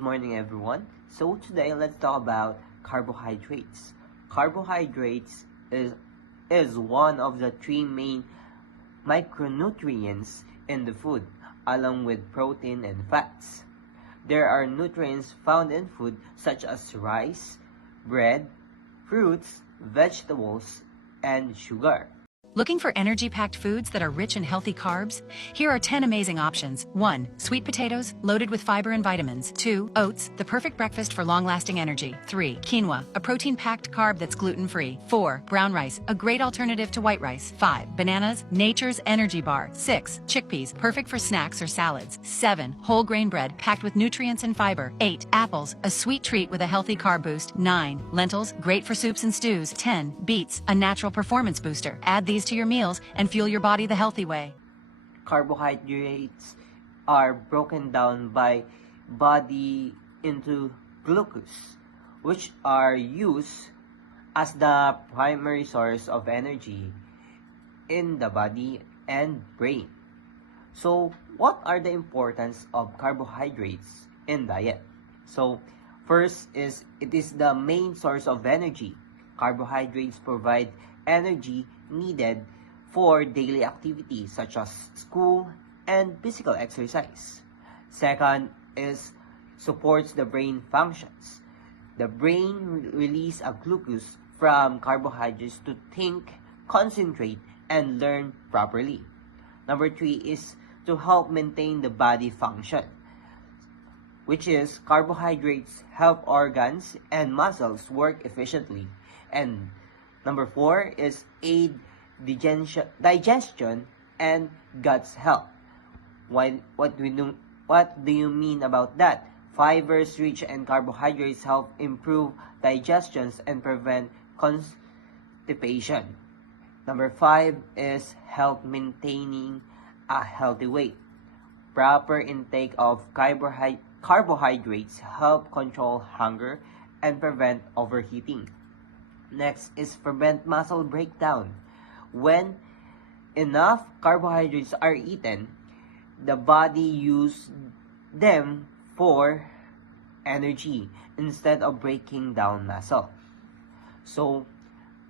Good morning, everyone. So today, let's talk about carbohydrates. Carbohydrates is one of the three main micronutrients in the food, along with protein and fats. There are nutrients found in food such as rice, bread, fruits, vegetables, and sugar. Looking for energy-packed foods that are rich in healthy carbs? Here are 10 amazing options. 1. Sweet potatoes, loaded with fiber and vitamins. 2. Oats, the perfect breakfast for long-lasting energy. 3. Quinoa, a protein-packed carb that's gluten-free. 4. Brown rice, a great alternative to white rice. 5. Bananas, nature's energy bar. 6. Chickpeas, perfect for snacks or salads. 7. Whole grain bread, packed with nutrients and fiber. 8. Apples, a sweet treat with a healthy carb boost. 9. Lentils, great for soups and stews. 10. Beets, a natural performance booster. Add these to your meals and fuel your body the healthy way. Carbohydrates are broken down by body into glucose, which are used as the primary source of energy in the body and brain. So, what are the importance of carbohydrates in diet? So, first is it is the main source of energy. Carbohydrates provide energy needed for daily activities such as school and physical exercise. Second is supports the brain functions. The brain releases a glucose from carbohydrates to think, concentrate, and learn properly. Number 3 is to help maintain the body function, which is carbohydrates help organs and muscles work efficiently. And number 4 is aid digestion and gut's health. What do you mean about that? Fibers rich in carbohydrates help improve digestions and prevent constipation. Number 5 is help maintaining a healthy weight. Proper intake of carbohydrates help control hunger and prevent overheating. Next is prevent muscle breakdown. When enough carbohydrates are eaten, the body uses them for energy instead of breaking down muscle. So,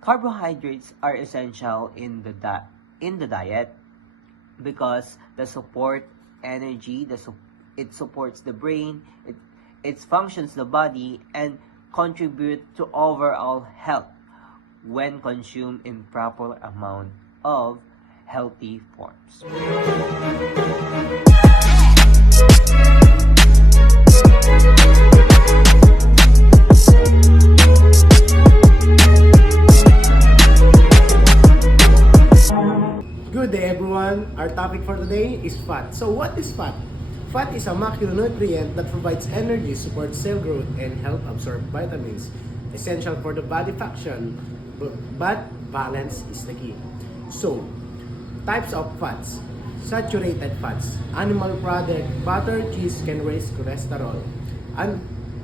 carbohydrates are essential in the diet because they support energy, it supports the brain, it functions the body, and contribute to overall health when consumed in proper amount of healthy forms. Good day everyone, our topic for today is fat. So what is fat? Fat is a macronutrient that provides energy, supports cell growth, and help absorb vitamins, essential for the body function, but balance is the key. So, types of fats. Saturated fats. Animal product, butter, cheese can raise cholesterol.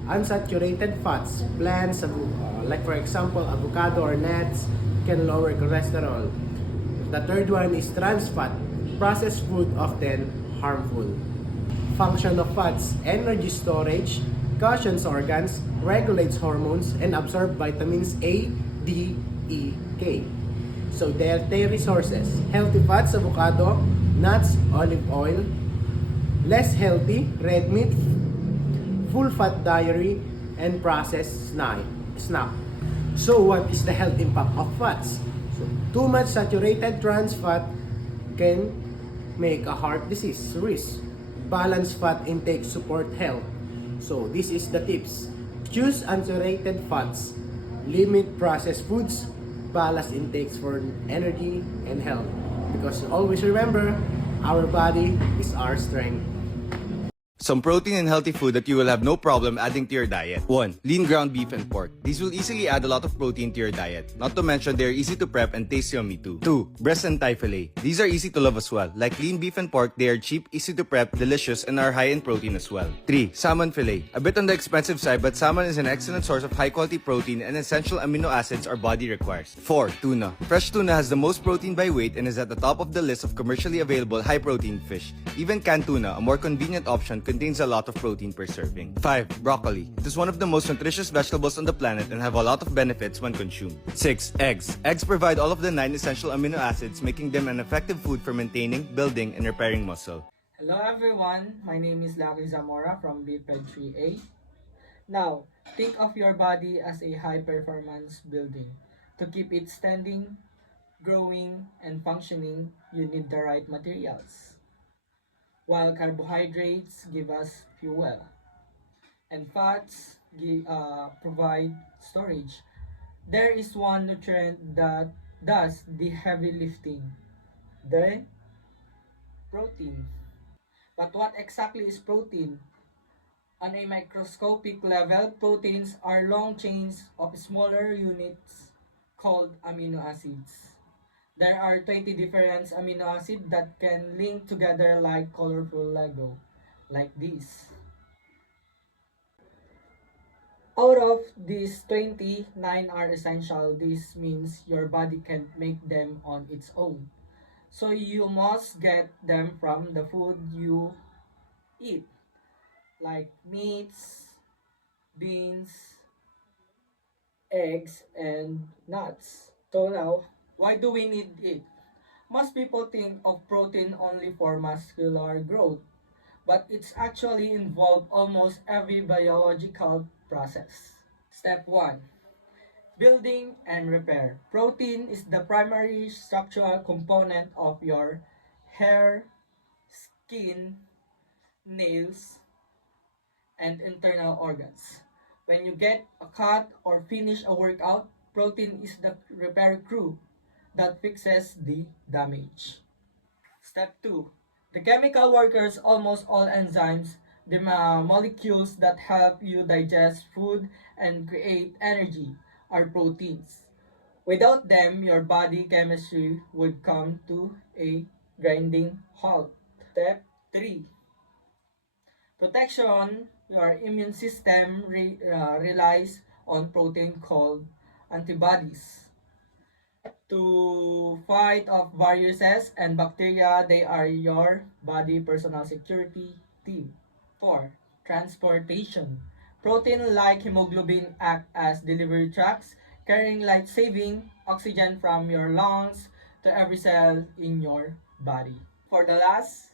Unsaturated fats, plants, like for example, avocado or nuts, can lower cholesterol. The third one is trans fat. Processed food often harmful. Function of fats: energy storage, cushions organs, regulates hormones, and absorb vitamins A, D, E, K. So dietary sources: healthy fats, avocado, nuts, olive oil. Less healthy, red meat, full fat dairy, and processed snack. So what is the health impact of fats? So, too much saturated trans fat can make a heart disease risk. Balanced fat intake support health. So this is the tips. Choose unsaturated fats. Limit processed foods. Balanced intakes for energy and health. Because always remember, our body is our strength. Some protein and healthy food that you will have no problem adding to your diet. 1. Lean ground beef and pork. These will easily add a lot of protein to your diet. Not to mention they are easy to prep and taste yummy too. 2. Breast and thigh fillet. These are easy to love as well. Like lean beef and pork, they are cheap, easy to prep, delicious, and are high in protein as well. 3. Salmon fillet. A bit on the expensive side, but salmon is an excellent source of high quality protein and essential amino acids our body requires. 4. Tuna. Fresh tuna has the most protein by weight and is at the top of the list of commercially available high protein fish. Even canned tuna, a more convenient option, could contains a lot of protein per serving. 5. Broccoli. It is one of the most nutritious vegetables on the planet and have a lot of benefits when consumed. 6. Eggs. Eggs provide all of the 9 essential amino acids, making them an effective food for maintaining, building, and repairing muscle. Hello everyone, my name is Lucky Zamora from BPED 3A. Now, think of your body as a high-performance building. To keep it standing, growing, and functioning, you need the right materials. While carbohydrates give us fuel, and fats provide storage, there is one nutrient that does the heavy lifting, the protein. But what exactly is protein? On a microscopic level, proteins are long chains of smaller units called amino acids. There are 20 different amino acids that can link together like colorful Lego, like this. Out of these 29 are essential. This means your body can't make them on its own. So you must get them from the food you eat, like meats, beans, eggs, and nuts. So now, why do we need it? Most people think of protein only for muscular growth, but it's actually involved almost every biological process. Step 1. Building and repair. Protein is the primary structural component of your hair, skin, nails, and internal organs. When you get a cut or finish a workout, protein is the repair crew that fixes the damage. Step 2. The chemical workers, almost all enzymes, the molecules that help you digest food and create energy, are proteins. Without them, your body chemistry would come to a grinding halt. Step 3. Protection. Your immune system relies on protein called antibodies. To fight off viruses and bacteria, they are your body personal security team. 4. Transportation. Protein like hemoglobin act as delivery trucks, carrying life-saving oxygen from your lungs to every cell in your body. For the last,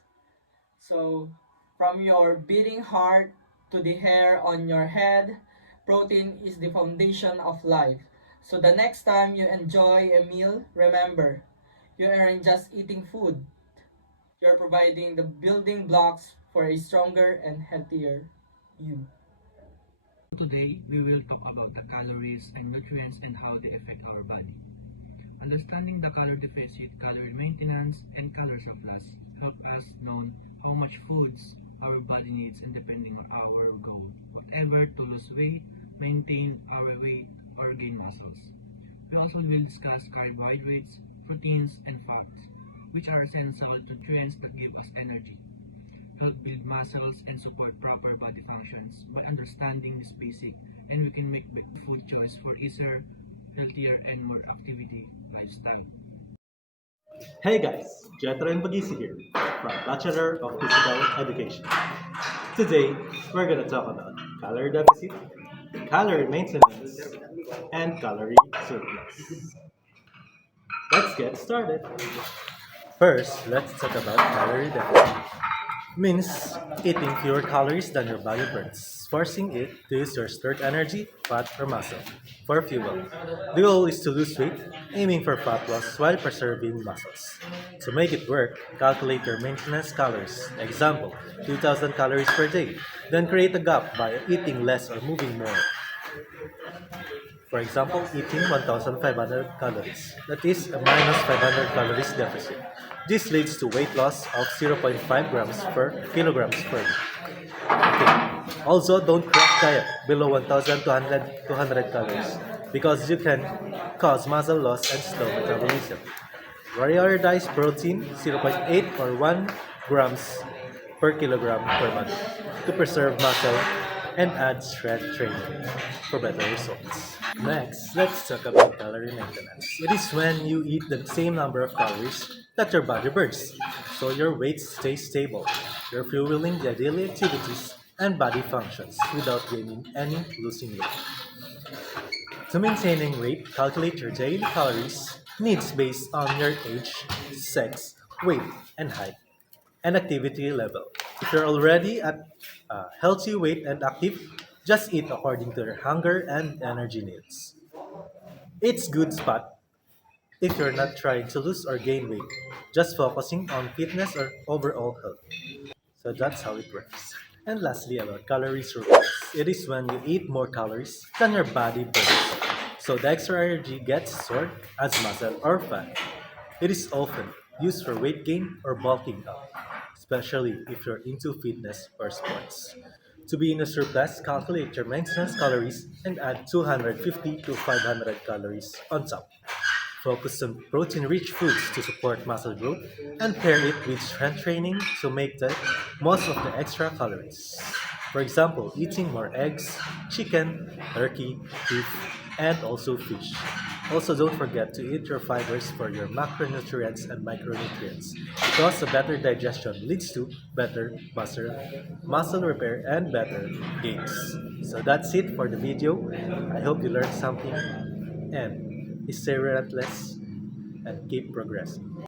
from your beating heart to the hair on your head, protein is the foundation of life. So the next time you enjoy a meal, remember, you aren't just eating food. You're providing the building blocks for a stronger and healthier you. Today, we will talk about the calories and nutrients and how they affect our body. Understanding the calorie deficit, calorie maintenance, and calorie surplus help us know how much foods our body needs and depending on our goal, whatever to lose weight, maintain our weight, or gain muscles. We also will discuss carbohydrates, proteins, and fats, which are essential nutrients that give us energy, help build muscles, and support proper body functions. By understanding this basic, and we can make food choice for easier, healthier, and more activity lifestyle. Hey guys, Jetro and Bagisi here from Bachelor of Physical Education. Today, we're gonna talk about calorie deficit, calorie maintenance, and calorie surplus. Let's get started. First, let's talk about calorie deficit. Means eating fewer calories than your body burns, forcing it to use your stored energy, fat, or muscle for fuel. The goal is to lose weight, aiming for fat loss while preserving muscles. To make it work, calculate your maintenance calories. Example, 2,000 calories per day. Then create a gap by eating less or moving more. For example, eating 1,500 calories. That is a minus 500 calories deficit. This leads to weight loss of 0.5 grams per kilograms per day. Okay. Also, don't crash diet below 1,200 calories because you can cause muscle loss and slow metabolism. Prioritize protein 0.8 or 1 grams per kilogram per month to preserve muscle and add strength training for better results. Next, let's talk about calorie maintenance. It is when you eat the same number of calories that your body burns, so your weight stays stable. you're fueling the daily activities and body functions without gaining any losing weight. To maintaining weight, calculate your daily calories needs based on your age, sex, weight, and height, and activity level. If you're already at a healthy weight and active, just eat according to your hunger and energy needs. It's good spot if you're not trying to lose or gain weight, just focusing on fitness or overall health. So that's how it works. And lastly, about calorie surplus. It is when you eat more calories than your body burns. So the extra energy gets stored as muscle or fat. It is often used for weight gain or bulking up, especially if you're into fitness or sports. To be in a surplus, calculate your maintenance calories and add 250 to 500 calories on top. Focus on protein-rich foods to support muscle growth and pair it with strength training to make the most of the extra calories. For example, eating more eggs, chicken, turkey, beef, and also fish. Also, don't forget to eat your fibers for your macronutrients and micronutrients because a better digestion leads to better muscle repair and better gains. So that's it for the video. I hope you learned something and stay relentless and keep progressing.